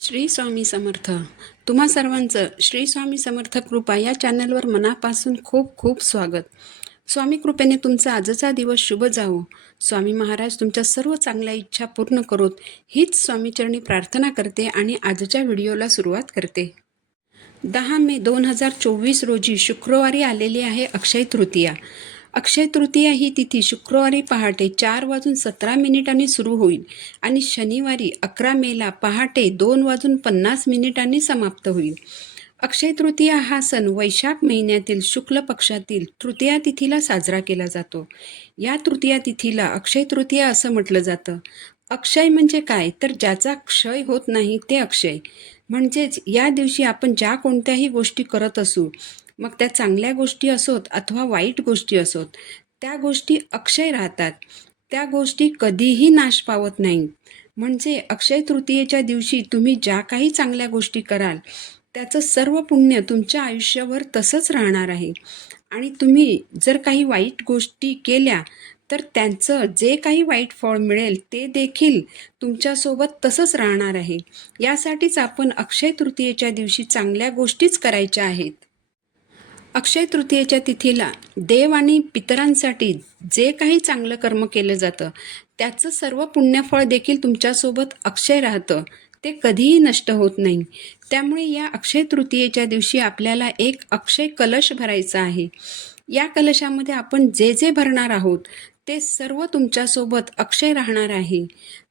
श्री स्वामी समर्थ. तुम्हा सर्वांचं श्री स्वामी समर्थ कृपा या चॅनलवर मनापासून खूप खूप स्वागत. स्वामी कृपेने तुमचा आजचा दिवस शुभ जावो. स्वामी महाराज तुमच्या सर्व चांगल्या इच्छा पूर्ण करोत हीच स्वामीचरणी प्रार्थना करते आणि आजच्या व्हिडिओला सुरुवात करते. 10 मे 2024 रोजी शुक्रवारी आलेली आहे अक्षय तृतीया. अक्षय तृतीया ही तिथी शुक्रवारी पहाटे 4:17 सुरू होईल आणि शनिवारी 11 मेला पहाटे 2:50 समाप्त होईल. अक्षय तृतीया हा सण वैशाख महिन्यातील शुक्ल पक्षातील तृतीया तिथीला साजरा केला जातो. या तृतीया तिथीला अक्षय तृतीया असं म्हटलं जातं. अक्षय म्हणजे काय, तर ज्याचा क्षय होत नाही ते अक्षय. म्हणजेच या दिवशी आपण ज्या कोणत्याही गोष्टी करत असू, मग त्या चांगल्या गोष्टी असोत अथवा वाईट गोष्टी असोत, त्या गोष्टी अक्षय राहतात. त्या गोष्टी कधीही नाश पावत नाहीत. म्हणजे अक्षय तृतीयेच्या दिवशी तुम्ही ज्या काही चांगल्या गोष्टी कराल त्याचं सर्व पुण्य तुमच्या आयुष्यावर तसंच राहणार आहे. आणि तुम्ही जर काही वाईट गोष्टी केल्या तर त्यांचं जे काही वाईट फळ मिळेल ते देखील तुमच्यासोबत तसंच राहणार आहे. यासाठीच आपण अक्षय तृतीयेच्या दिवशी चांगल्या गोष्टीच करायच्या आहेत. अक्षय तृतीयेच्या तिथीला देव आणि पितरांसाठी जे काही चांगलं कर्म केलं जातं त्याचं सर्व पुण्यफळ देखील तुमच्यासोबत अक्षय राहतं. ते कधीही नष्ट होत नाही. त्यामुळे या अक्षय तृतीयेच्या दिवशी आपल्याला एक अक्षय कलश भरायचा आहे. या कलशामध्ये आपण जे जे भरणार आहोत ते सर्व तुमच्यासोबत अक्षय राहणार आहे.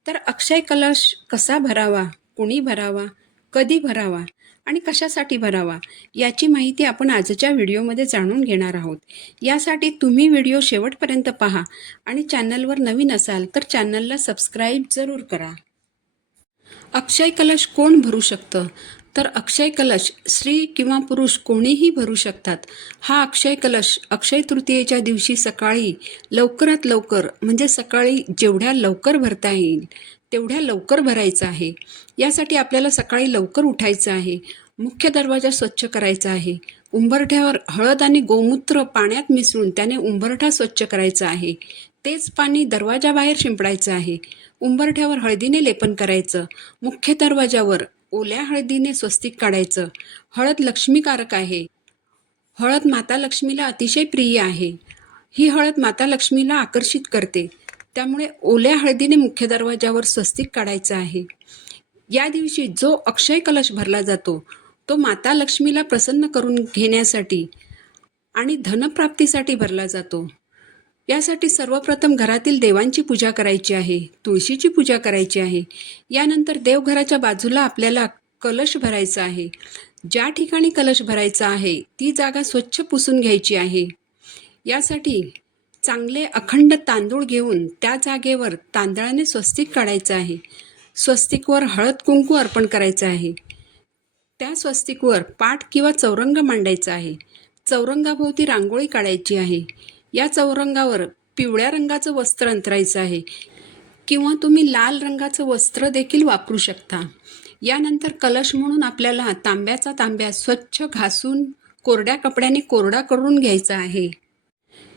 तर अक्षय कलश कसा भरावा, कुणी भरावा, कधी भरावा आणि कशासाठी भरावा याची माहिती आपण आजच्या व्हिडिओमध्ये जाणून घेणार आहोत. यासाठी तुम्ही व्हिडिओ शेवटपर्यंत पहा आणि चॅनलवर नवीन असाल तर चॅनलला सबस्क्राईब जरूर करा. अक्षय कलश कोण भरू शकतं, तर अक्षय कलश स्त्री किंवा पुरुष कोणीही भरू शकतात. हा अक्षय कलश अक्षय तृतीयेच्या दिवशी सकाळी लवकरात लवकर, म्हणजे सकाळी जेवढ्या लवकर भरता येईल तेवढ्या लवकर भरायचा आहे. यासाठी आपल्याला सकाळी लवकर उठायचं आहे. मुख्य दरवाजा स्वच्छ करायचा आहे. उंबरठ्यावर हळद आणि गोमूत्र पाण्यात मिसळून त्याने उंबरठा स्वच्छ करायचा आहे. तेच पाणी दरवाजाबाहेर शिंपडायचं आहे. उंबरठ्यावर हळदीने लेपन करायचं. मुख्य दरवाजावर ओल्या हळदीने स्वस्तिक काढायचं. हळद लक्ष्मीकारक आहे. हळद माता लक्ष्मीला अतिशय प्रिय आहे. ही हळद माता लक्ष्मीला आकर्षित करते. त्यामुळे ओल्या हळदीने मुख्य दरवाजावर स्वस्तिक काढायचं आहे. या दिवशी जो अक्षय कलश भरला जातो तो माता लक्ष्मीला प्रसन्न करून घेण्यासाठी आणि धनप्राप्तीसाठी भरला जातो. यासाठी सर्वप्रथम घरातील देवांची पूजा करायची आहे. तुळशीची पूजा करायची आहे. यानंतर देवघराच्या बाजूला आपल्याला कलश भरायचा आहे. ज्या ठिकाणी कलश भरायचा आहे ती जागा स्वच्छ पुसून घ्यायची आहे. यासाठी चांगले अखंड तांदूळ घेऊन त्या जागेवर तांदळाने स्वस्तिक काढायचं आहे. स्वस्तिकवर हळद कुंकू अर्पण करायचं आहे. त्या स्वस्तिकवर पाट किंवा चौरंग मांडायचा आहे. चौरंगाभोवती रांगोळी काढायची आहे. या चौरंगावर पिवळ्या रंगाचं वस्त्र अंतरायचं आहे किंवा तुम्ही लाल रंगाचं वस्त्र देखील वापरू शकता. यानंतर कलश म्हणून आपल्याला तांब्याचा तांब्या स्वच्छ घासून कोरड्या कपड्याने कोरडा करून घ्यायचा आहे.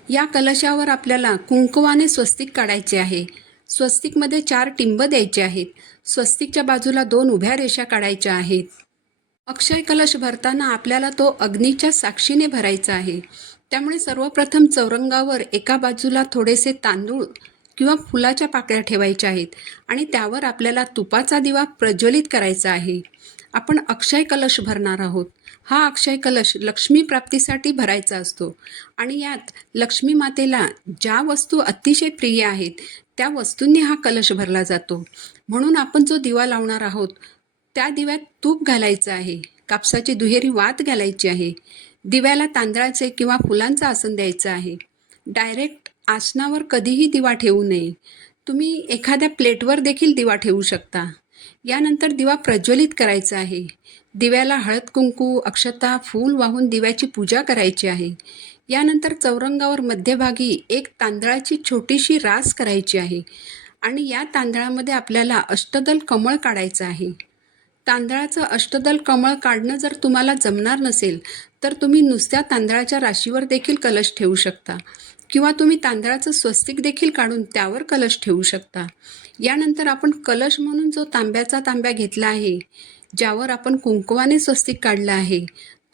या कलशावर आपल्याला कुंकवाने स्वस्तिक काढायचे आहे. स्वस्तिकमध्ये 4 टिंब द्यायचे आहेत. स्वस्तिकच्या बाजूला 2 उभ्या रेषा काढायच्या आहेत. अक्षय कलश भरताना आपल्याला तो अग्नीच्या साक्षीने भरायचा आहे. त्यामुळे सर्वप्रथम चौरंगावर एका बाजूला थोडेसे तांदूळ किंवा फुलाच्या पाकळ्या ठेवायच्या आहेत आणि त्यावर आपल्याला तुपाचा दिवा प्रज्वलित करायचा आहे. आपण अक्षय कलश भरणार आहोत. हा अक्षय कलश लक्ष्मी प्राप्तीसाठी भरायचा असतो आणि यात लक्ष्मी मातेला ज्या वस्तू अतिशय प्रिय आहेत त्या वस्तूंनी हा कलश भरला जातो. म्हणून आपण जो दिवा लावणार आहोत त्या दिव्यात तूप घालायचं आहे. कापसाची दुहेरी वात घालायची आहे. दिव्याला तांदळाचे किंवा फुलांचं आसन द्यायचं आहे. डायरेक्ट आसनावर कधीही दिवा ठेवू नये. तुम्ही एखाद्या प्लेटवर देखील दिवा ठेवू शकता. यानंतर दिवा प्रज्वलित करायचा आहे. दिव्याला हळद कुंकू, अक्षता, फूल वाहून दिव्याची पूजा करायची आहे. यानंतर चौरंगावर मध्यभागी एक तांदळाची छोटीशी रास करायची आहे आणि या तांदळामध्ये आपल्याला अष्टदल कमळ काढायचं आहे. तांदळाचं अष्टदल कमळ काढणं जर तुम्हाला जमणार नसेल तर तुम्ही नुसत्या तांदळाच्या राशीवर देखील कलश ठेवू शकता किंवा तुम्ही तांदळाचं स्वस्तिक देखील काढून त्यावर कलश ठेवू शकता. यानंतर आपण कलश म्हणून जो तांब्याचा तांब्या घेतला आहे ज्यावर आपण कुंकवाने स्वस्तिक काढलं आहे,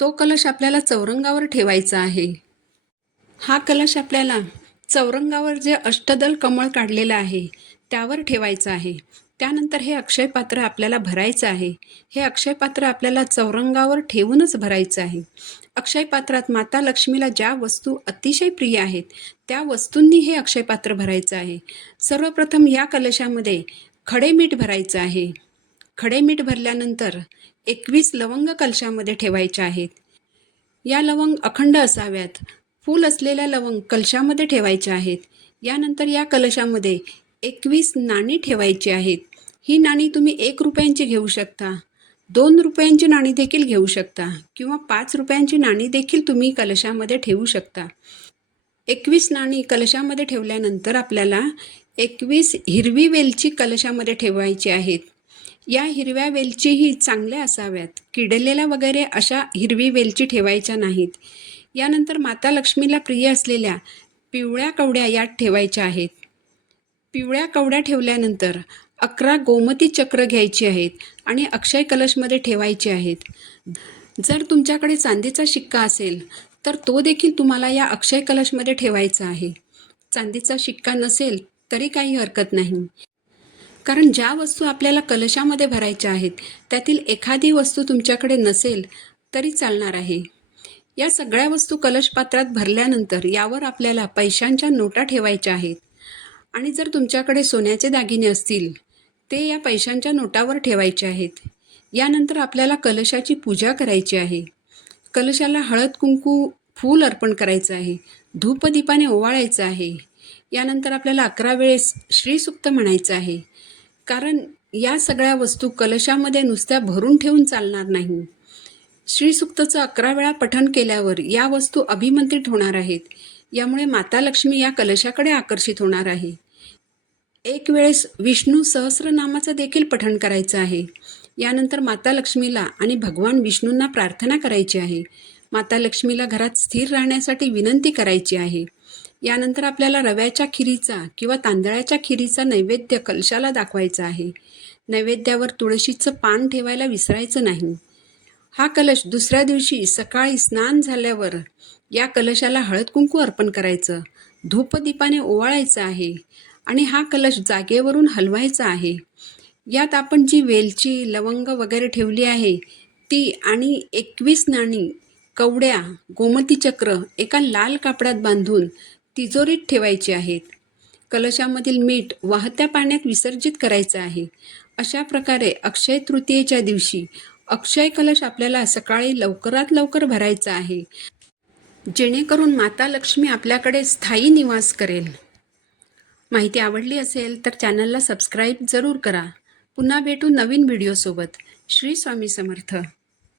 तो कलश आपल्याला चौरंगावर ठेवायचा आहे. हा कलश आपल्याला चौरंगावर जे अष्टदल कमळ काढलेलं आहे त्यावर ठेवायचं आहे. त्यानंतर हे अक्षय पात्र आपल्याला भरायचं आहे. हे अक्षय पात्र आपल्याला चौरंगावर ठेवूनच भरायचं आहे. अक्षय पात्रात माता लक्ष्मीला ज्या वस्तू अतिशय प्रिय आहेत त्या वस्तूंनी हे अक्षय पात्र भरायचं आहे. सर्वप्रथम या कलशामध्ये खडे मीठ भरायचं आहे. खडे मीठ भरल्यानंतर 21 लवंग कलशामध्ये ठेवायचे आहेत. या लवंग अखंड असाव्यात. फूल असलेल्या लवंग कलशामध्ये ठेवायच्या आहेत. यानंतर या कलशामध्ये 21 नाणी ठेवायची आहेत. ही नाणी तुम्ही 1 रुपयांची घेऊ शकता, 2 रुपयांची नाणी देखील घेऊ शकता किंवा 5 रुपयांची नाणी देखील तुम्ही कलशामध्ये ठेवू शकता. 21 नाणी कलशामध्ये ठेवल्यानंतर आपल्याला 21 हिरवी वेलची कलशामध्ये ठेवायची आहेत. या हिरव्या वेलचीही चांगल्या असाव्यात, किडलेल्या वगैरे अशा हिरवी वेलची ठेवायच्या नाहीत. यानंतर माता लक्ष्मीला प्रिय असलेल्या पिवळ्या कवड्या यात ठेवायच्या आहेत. पिवळ्या कवड्या ठेवल्यानंतर 11 गोमती चक्र घ्यायची आहेत आणि अक्षय कलशमध्ये ठेवायचे आहेत. जर तुमच्याकडे चांदीचा शिक्का असेल तर तो देखील तुम्हाला या अक्षय कलशमध्ये ठेवायचा आहे. चांदीचा शिक्का नसेल तरी काही हरकत नाही, कारण ज्या वस्तू आपल्याला कलशामध्ये भरायच्या आहेत त्यातील एखादी वस्तू तुमच्याकडे नसेल तरी चालणार आहे. या सगळ्या वस्तू कलशपात्रात भरल्यानंतर यावर आपल्याला पैशांच्या नोटा ठेवायच्या आहेत आणि जर तुमच्याकडे सोन्याचे दागिने असतील ते या पैशांच्या नोटावर ठेवायचे आहेत. यानंतर आपल्याला कलशाची पूजा करायची आहे. कलशाला हळद कुंकू फूल अर्पण करायचं आहे. धूपदीपाने ओवाळायचं आहे. यानंतर आपल्याला 11 वेळेस श्रीसूक्त म्हणायचं आहे, कारण या सगळ्या वस्तू कलशामध्ये नुसत्या भरून ठेवून चालणार नाही. श्रीसूक्तचं 11 वेळा पठण केल्यावर या वस्तू अभिमंत्रित होणार आहेत. यामुळे माता लक्ष्मी या कलशाकडे आकर्षित होणार आहे. 1 वेळेस विष्णू सहस्रनामाचं देखील पठण करायचं आहे. यानंतर माता लक्ष्मीला आणि भगवान विष्णूंना प्रार्थना करायची आहे. माता लक्ष्मीला घरात स्थिर राहण्यासाठी विनंती करायची आहे. यानंतर आपल्याला रव्याच्या खिरीचा किंवा तांदळाच्या खिरीचा नैवेद्य कलशाला दाखवायचा आहे. नैवेद्यावर तुळशीचं पान ठेवायला विसरायचं नाही. हा कलश दुसऱ्या दिवशी सकाळी स्नान झाल्यावर या कलशाला हळद कुंकू अर्पण करायचं, धूपदीपाने ओवाळायचं आहे आणि हा कलश जागेवरून हलवायचा आहे. यात आपण जी वेलची, लवंग वगैरे ठेवली आहे ती आणि 21 नाणी, कवड्या, गोमती चक्र एका लाल कापडात बांधून तिजोरीत ठेवायची आहेत. कलशामधील मीठ वाहत्या पाण्यात विसर्जित करायचं आहे. अशा प्रकारे अक्षय तृतीयेच्या दिवशी अक्षय कलश आपल्याला सकाळी लवकरात लवकर भरायचा आहे, जेणेकरून माता लक्ष्मी आपल्याकडे स्थायी निवास करेल. माहिती आवडली असेल तर चॅनलला सबस्क्राईब जरूर करा. पुन्हा भेटू नवीन व्हिडिओसोबत. श्री स्वामी समर्थ.